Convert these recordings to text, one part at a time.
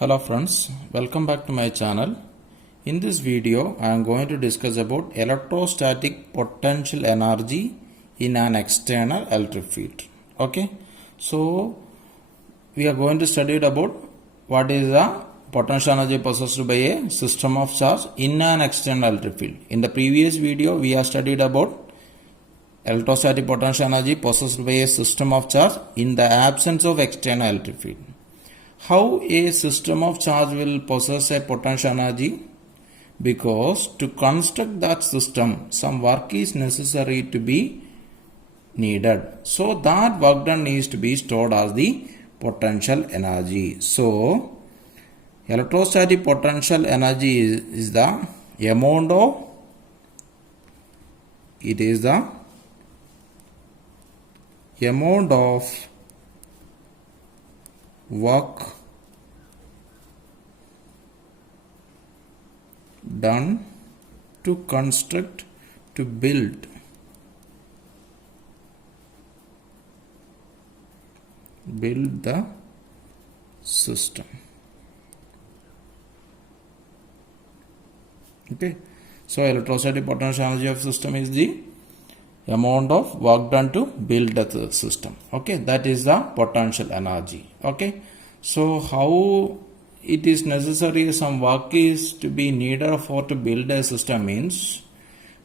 Hello friends, welcome back to my channel. In this video, I am going to discuss about electrostatic potential energy in an external electric field. Okay, so we are going to study about what is the potential energy possessed by a system of charge in an external electric field. In the previous video, we have studied about electrostatic potential energy possessed by a system of charge in the absence of external electric field. How a system of charge will possess a potential energy? Because to construct that system, some work is necessary to be needed. So that work done needs to be stored as the potential energy. So electrostatic potential energy is the amount of, it is the amount of work done to construct, to build the system. Okay, so electrostatic potential energy of system is the amount of work done to build the system. Okay, that is the potential energy. Okay, so how it is necessary some work is to be needed for to build a system means,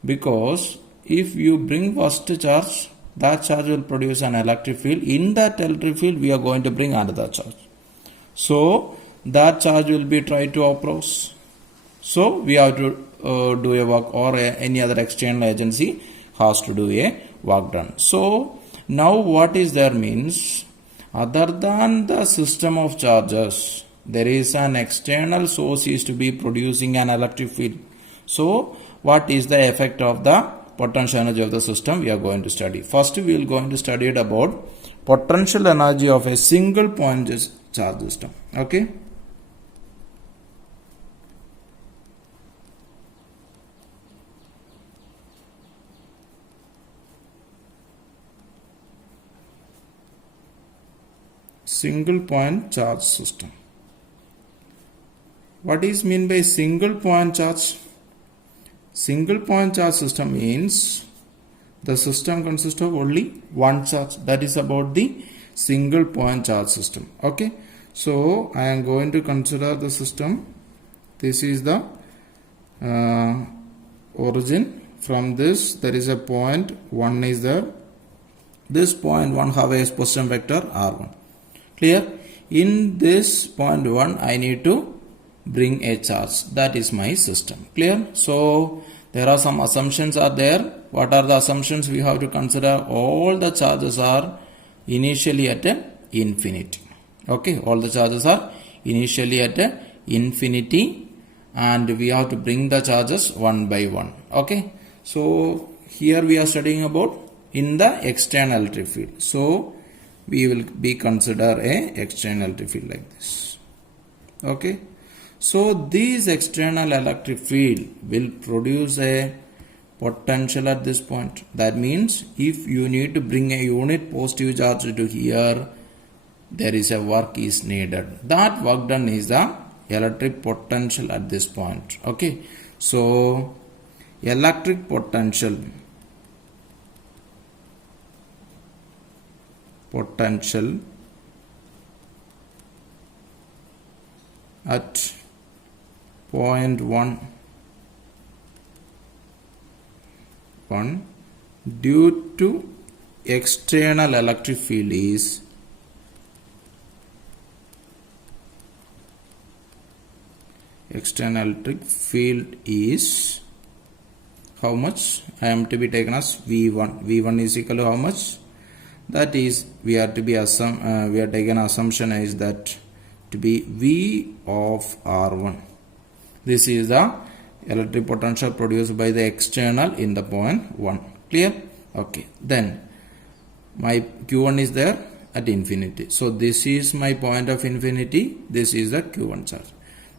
because if you bring first charge, that charge will produce an electric field. In that electric field, we are going to bring another charge. So that charge will be tried to oppose. So we have to do a work, or any other external agency has to do a work done. So now what is there means, other than the system of charges, there is an external source is to be producing an electric field. So what is the effect of the potential energy of the system we are going to study. First we will going to study about potential energy of a single point charge system. Okay. Single point charge system. What is mean by single point charge? Single point charge system means the system consists of only one charge. That is about the single point charge system. Okay, so I am going to consider the system. This is the origin. From this there is a point 1 is there. This point 1 have a position vector r1. Clear? In this point 1 I need to bring a charge. That is my system. Clear? So there are some assumptions are there. What are the assumptions we have to consider? All the charges are initially at infinity. Okay, all the charges are initially at infinity, and we have to bring the charges one by one. Okay, so here we are studying about in the external electric field. So we will be consider a external electric field like this. Okay, so this external electric field will produce a potential at this point. That means if you need to bring a unit positive charge to here, there is a work is needed. That work done is the electric potential at this point. Okay, so electric potential at point 1 due to external electric field is how much? I am to be taken as V1. V1 is equal to how much? That is, we are taken assumption is that to be V of R1. This is the electric potential produced by the external in the point 1. Clear? Okay. Then my Q1 is there at infinity. So this is my point of infinity. This is the Q1 charge.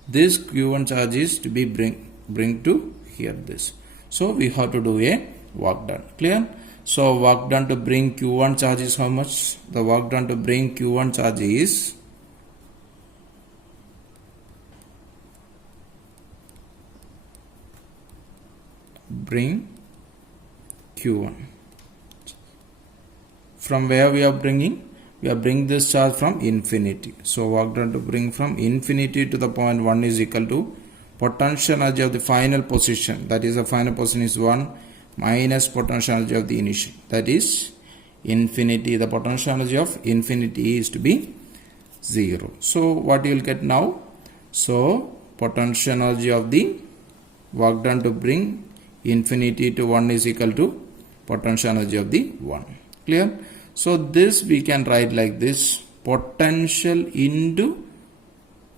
This Q1 charge is to be bring to here this. So we have to do a work done. Clear? So work done to bring Q1 charge is how much? The work done to bring Q1 charge is bring Q1. From where we are bringing? We are bringing this charge from infinity. So work done to bring from infinity to the point 1 is equal to potential energy of the final position. That is, the final position is 1 minus potential energy of the initial. That is infinity. The potential energy of infinity is to be 0. So what you will get now? So potential energy of the work done to bring infinity to 1 is equal to potential energy of the 1. Clear? So this we can write like this: potential into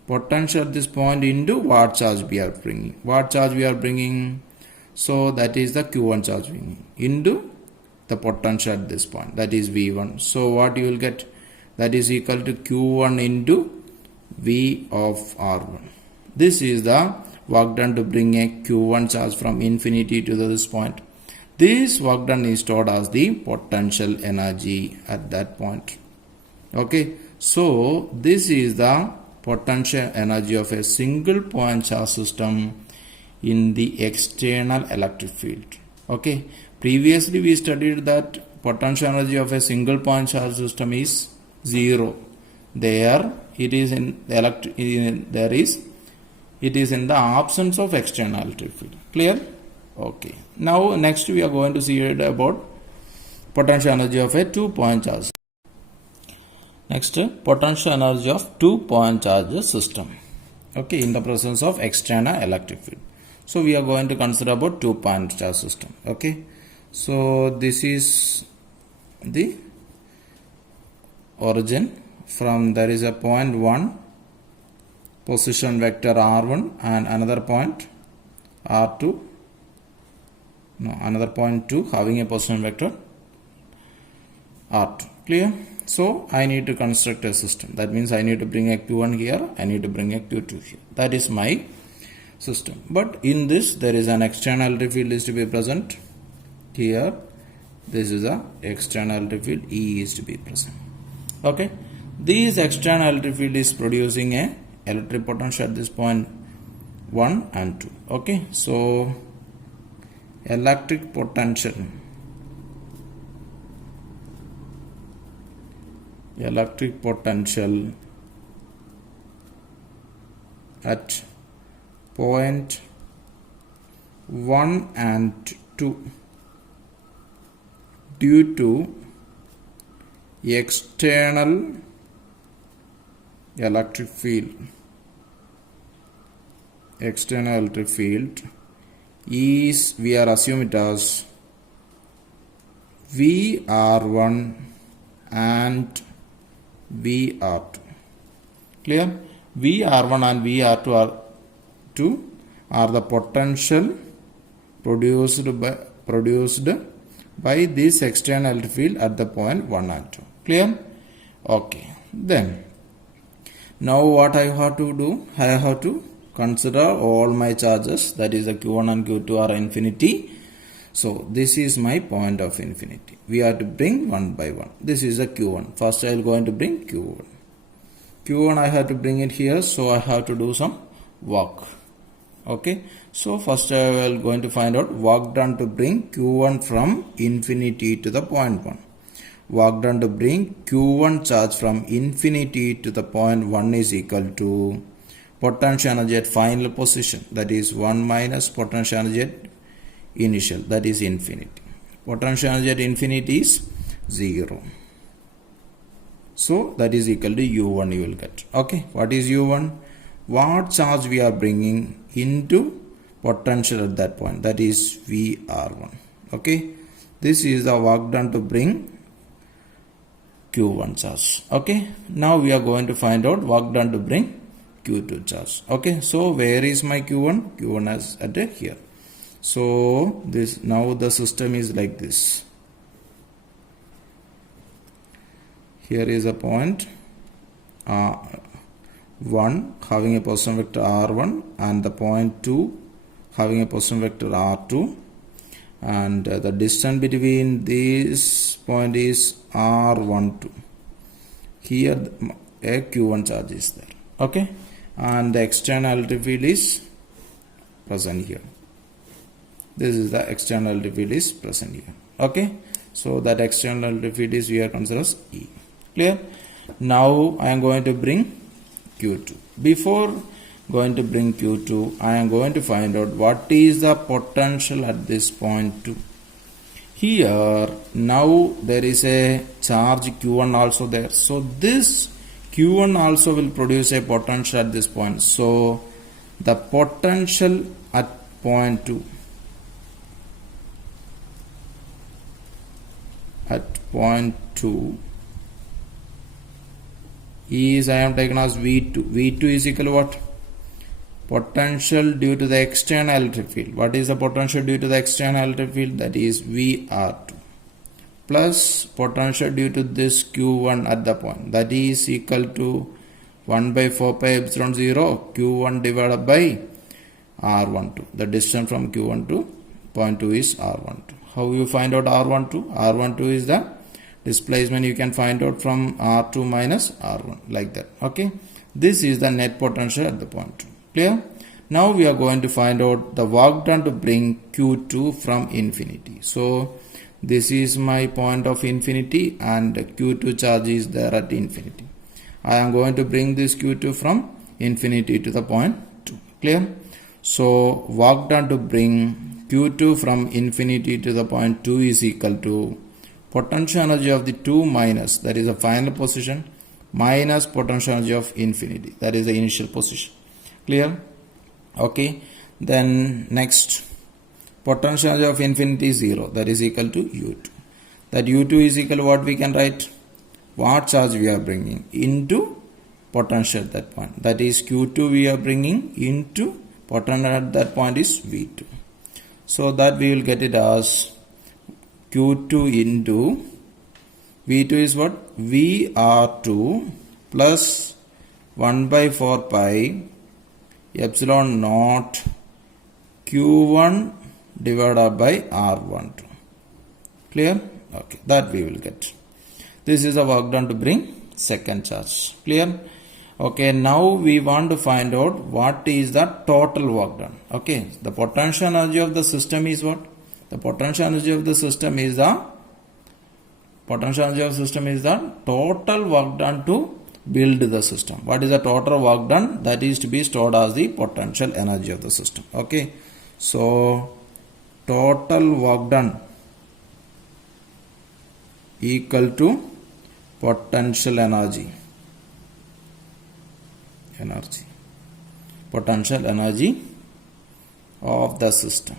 potential at this point into what charge we are bringing. What charge we are bringing? So that is the Q1 charge bringing into the potential at this point. That is V1. So what you will get? That is equal to Q1 into V of R1. This is the work done to bring a Q1 charge from infinity to this point. This work done is stored as the potential energy at that point. Okay, so this is the potential energy of a single point charge system in the external electric field. Okay, previously we studied that potential energy of a single point charge system is 0. There it is in the it is in the absence of external electric field. Clear? Okay. Now next we are going to see about potential energy of a 2-point charge. Next, potential energy of 2-point charge system. Okay, in the presence of external electric field. So we are going to consider about 2-point charge system. Okay. So this is the origin. From there is a point 1 position vector R1 and another point R2. Another point 2 having a position vector R2. Clear? So I need to construct a system. That means I need to bring a Q1 here, I need to bring a Q2 here. That is my system. But in this there is an external electric field is to be present. Here this is a external electric field, E is to be present. Okay. This external electric field is producing a electric potential at this point 1 and 2. Okay. So electric potential at point 1 and 2 due to external electric field is, we are assuming it as VR1 and VR2. Clear? VR1 and VR2 are the potential produced by this external electric field at the point 1 and 2. Clear? Okay. Then now what I have to do? I have to consider all my charges, that is the Q1 and Q2 are infinity. So this is my point of infinity. We have to bring one by one. This is a Q1. First I will going to bring Q1. Q1 I have to bring it here, so I have to do some work. Okay. So first I will going to find out work done to bring Q1 from infinity to the point 1. Work done to bring Q1 charge from infinity to the point 1 is equal to potential energy at final position, that is 1 minus potential energy at initial, that is infinity. Potential energy at infinity is 0. So that is equal to U1 you will get. Okay. What is U1? What charge we are bringing into potential at that point, that is VR1. Okay. This is the work done to bring Q1 charge. Okay. Now we are going to find out work done to bring Q2 charge. Okay. So where is my Q1? Q1 is at here. So this, now the system is like this. Here is a point 1 having a position vector R1 and the point 2 having a position vector R2, and the distance between this point is R12. Here a Q1 charge is there. Okay. And the external electric field is present here. This is the external electric field is present here. Okay, so that external electric field is we are considered as E. Clear? Now I am going to bring Q2. Before going to bring Q2, I am going to find out what is the potential at this point 2. Here now there is a charge Q1 also there. So this Q1 also will produce a potential at this point. So the potential at point 2 is, I am taken as V2. V2 is equal to what? Potential due to the external electric field. What is the potential due to the external electric field? That is VR2 plus potential due to this Q1 at the point. That is equal to 1 by 4 pi epsilon 0 Q1 divided by R12. The distance from Q1 to point 2 is R12. How you find out R12? R12 is the displacement you can find out from R2 minus R1, like that. Okay, this is the net potential at the point 2. Clear? Now we are going to find out the work done to bring Q2 from infinity. So this is my point of infinity and Q2 charge is there at infinity. I am going to bring this Q2 from infinity to the point 2. Clear? So work done to bring Q2 from infinity to the point 2 is equal to potential energy of the 2 minus, that is the final position, minus potential energy of infinity, that is the initial position. Clear? Okay, then next, potential energy of infinity is 0, that is equal to U2. That U2 is equal to what we can write? What charge we are bringing into potential at that point. That is Q2 we are bringing into potential at that point is V2. So that we will get it as Q2 into V2 is what? VR2 plus 1 by 4 pi epsilon naught Q1 divided by R12. Clear? Okay, that we will get. This is the work done to bring second charge. Clear? Okay, now we want to find out what is the total work done. Okay, the potential energy of the system is what? The potential energy of the system is the total work done to build the system. What is the total work done? That is to be stored as the potential energy of the system. Okay, so total work done equal to potential energy. Potential energy of the system.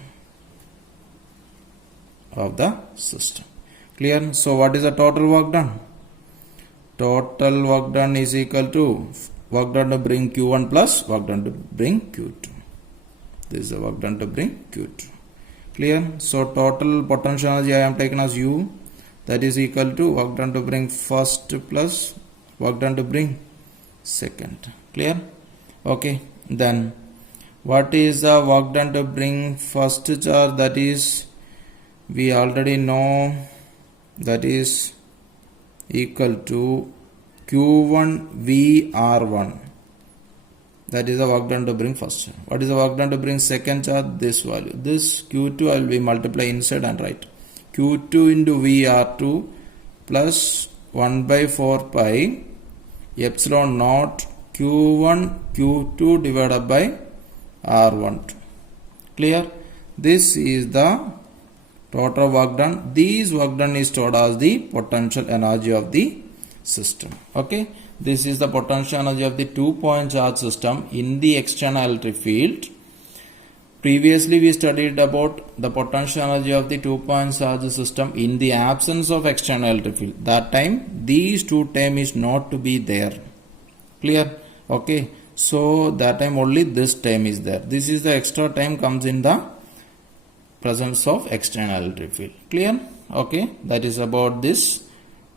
Clear? So what is the total work done? Total work done is equal to work done to bring Q1 plus work done to bring Q2. This is the work done to bring Q2. Clear? So total potential energy I am taken as U, that is equal to work done to bring first plus work done to bring second. Clear? Okay, then what is the work done to bring first charge? That is, we already know, that is equal to Q1 VR1. That is the work done to bring first charge. What is the work done to bring second charge? This value. This Q2 I will be multiply inside and write Q2 into VR2 plus 1 by 4 pi epsilon naught Q1 Q2 divided by R12. Clear? This is the total work done. This work done is stored as the potential energy of the system. Okay, this is the potential energy of the 2-point charge system in the external electric field. Previously we studied about the potential energy of the 2-point charge system in the absence of external electric field. That time these two terms is not to be there. Clear? Okay, so that time only this term is there. This is the extra term comes in the presence of external electric field. Clear? Okay, that is about this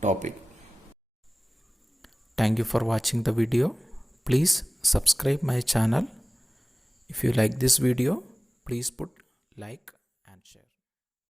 topic. Thank you for watching the video. Please subscribe my channel. If you like this video, please put like